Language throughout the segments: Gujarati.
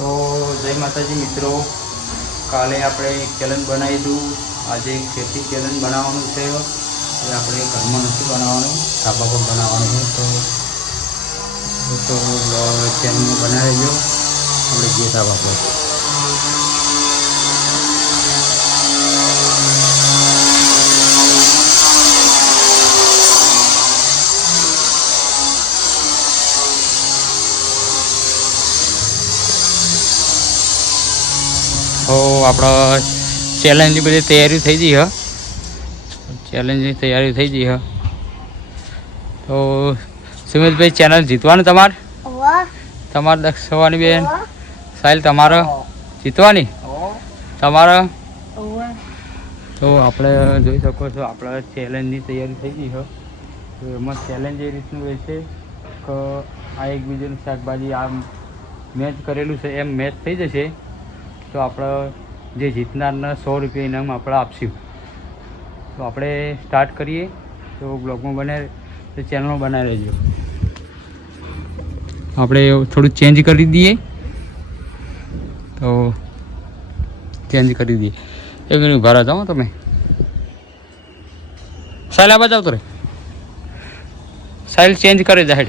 તો જય માતાજી મિત્રો. કાલે આપણે કેલન બનાવીશું. આજે ખેતી કેલન બનાવવાનું છે. એ આપણે ઘરમાં નથી બનાવવાનું, ધાબા પર બનાવવાનું તો તો ચેલેન્જ બનાવી દો આપણે જે ધાબા પર. તો આપણા ચેલેન્જની બધી તૈયારી થઈ ગઈ હ. ચેલેન્જની તૈયારી થઈ ગઈ હ. તો સુમિતભાઈ ચેનલ જીતવાનું તમારે? તમારે દક્ષ થવાની બેન? સાહેલ તમારે જીતવાની? તમારે? તો આપણે જોઈ શકો છો આપણા ચેલેન્જની તૈયારી થઈ ગઈ હ. તો એમાં ચેલેન્જ એ રીતનું હોય છે કે આ એકબીજાનું શાકભાજી આ મેચ કરેલું છે એમ મેચ થઈ જશે. તો આપણે જે જીતનારને સો રૂપિયા ઇનામ આપણે આપશું. તો આપણે સ્ટાર્ટ કરીએ. તો બ્લોગમાં બને તો ચેનલમાં બનાવી લેજો આપણે થોડું ચેન્જ કરી દઈએ. તો ચેન્જ કરી દઈએ. એક મિનિટ ઊભા રહો, જાઓ તમે. સાહેલ આ આવતો રે સાહેલ ચેન્જ કરે સાહેબ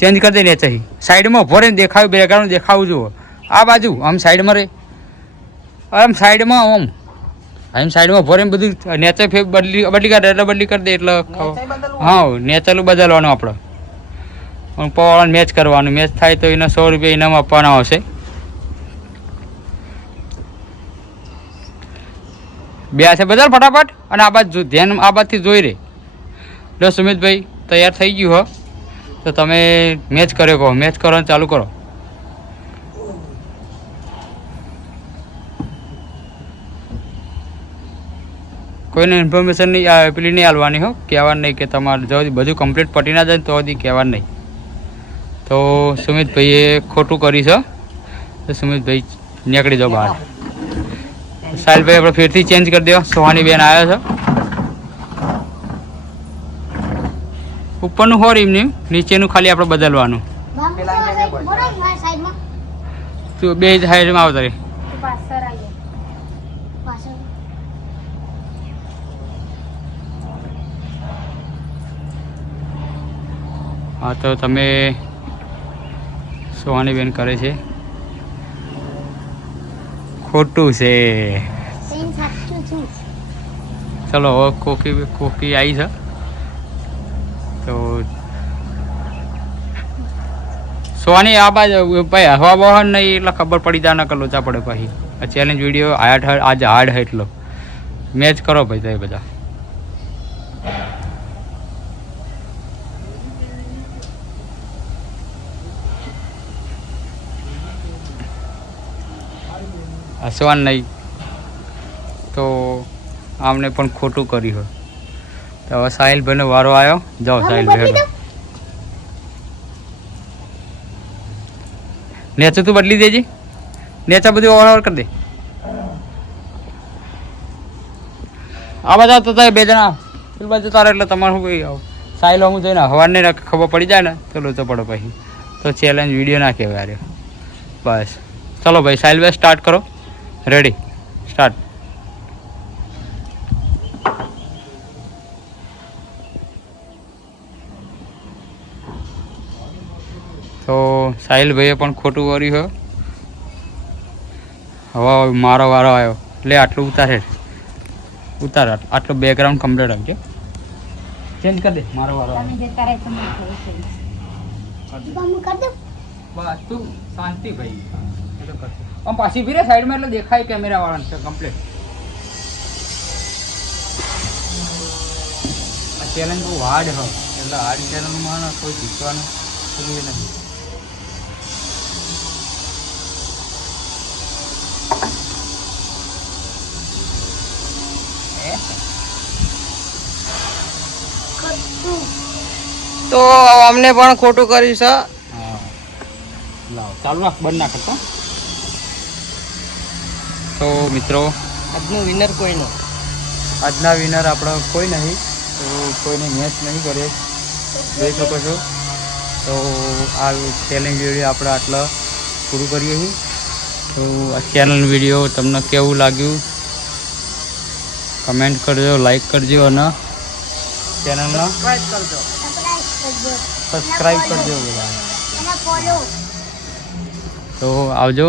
ચેન્જ કરી દે ને ચાહી સાઈડમાં ભરે દેખાવું બેકગ્રાઉન્ડ દેખાવું જુઓ. આ બાજુ આમ સાઈડમાં રે. આમ સાઈડમાં આમ. આમ સાઈડમાં ભરે બધું નેચર ફેર બદલી બદલી કરે એટલે બદલી કરી દે એટલે હા નેચરલું બદલવાનું આપણે પણ પવાળાને મેચ કરવાનું. મેચ થાય તો એને સો રૂપિયા ઇનામ આપવાના આવશે. બે છે બધા ફટાફટ? અને આ બાજુ ધ્યાન આ બાજુથી જોઈ રે. લો સુમિતભાઈ તૈયાર થઈ ગયું હો. તો તમે મેચ કર્યો કહો. મેચ કરવાનું ચાલુ કરો. કોઈને ઇન્ફોર્મેશન નહીં પેલી નહીં આલવાની હો, કહેવાનું નહીં કે તમારે જો બધું કમ્પ્લીટ પટી ના જાય તો હજી કહેવાનું નહીં. તો સુમિતભાઈએ ખોટું કરી છે, તો સુમિતભાઈ નીકળી જાઓ બહાર. સાહિલભાઈ, આપણે ફેરથી ચેન્જ કરી દો, સોહાની બેન આવ્યા છે. ઉપરનું હોર એમને નીચેનું ખાલી આપણે બદલવાનું. તું બે સાઈડમાં આવતા રહે. હા તો તમે સોહાની બેન કરે છે. ખોટું છે. ચલો હવે કોકી કોકી આવી છે. તો સોની આ બાજુ ભાઈ હવા બવા નહીં એટલે ખબર પડી જાય ના લોચા પડે પછી. આ ચેલેન્જ વીડિયો આઠ આજ હાર્ડ હે એટલો. મેચ કરો ભાઈ તમે બધા. હસવાનું નહીં. તો આમને પણ ખોટું કર્યું હોય. તો હવે સાહિલભાઈનો વારો આવ્યો. જાઓ સાહિલભાઈ નેચો તું બદલી દેજે. નેચર બધું ઓવર ઓવર કરી દે. આ બધા તો તારે બે જણા. પેલું બાજુ તારે એટલે તમારે શું કહી આવો. સાહિલ હું જોઈને હવાને ખબર પડી જાય ને તો લોચો પડો પછી. તો ચેલેન્જ વીડિયો ના કહેવાય બસ. ચલો ભાઈ સાહિલભાઈ સ્ટાર્ટ કરો. રેડી સ્ટાર્ટ તો સાહિલભાઈએ પણ ખોટું કર્યું છે હવે મારો વારો આવ્યો. એટલે આટલું ઉતારે. ઉતાર આટ- આટલું બેકગ્રાઉન્ડ કમ્પ્લીટ આવજો ચેન્જ કરી દે મારો વારો બસ તું શાંતિ ભાઈ એ તો કરશે. આમ પાછી ફીરે સાઈડમાં એટલે દેખાય કેમેરા વાળાને છે કમ્પ્લીટ આ ચેલેન્જ બહુ હાર્ડ હોય. એટલે હાર્ડ ચેલેન્જમાં કોઈ જીતવાનું પેલું નથી. તો અમને પણ ખોટું કર્યું છે. હા. લાવ. ચાલુ રાખ બંધ ના કરતો તો મિત્રો આજનો વિનર કોઈ નહીં આજના વિનર આપણો કોઈ નહીં તો કોઈને મેચ નહીં કરે. જોઈ શકો છો. તો આ ચેલેન્જ વીડિયો આપણે આટલા પૂરું કરીએ છીએ. તો આ ચેનલ વીડિયો તમને કેવું લાગ્યું? કમેન્ટ કરજો લાઈક કરજો અને ચેનલનો સબસ્ક્રાઈબ કરજો. બધા તો આવજો.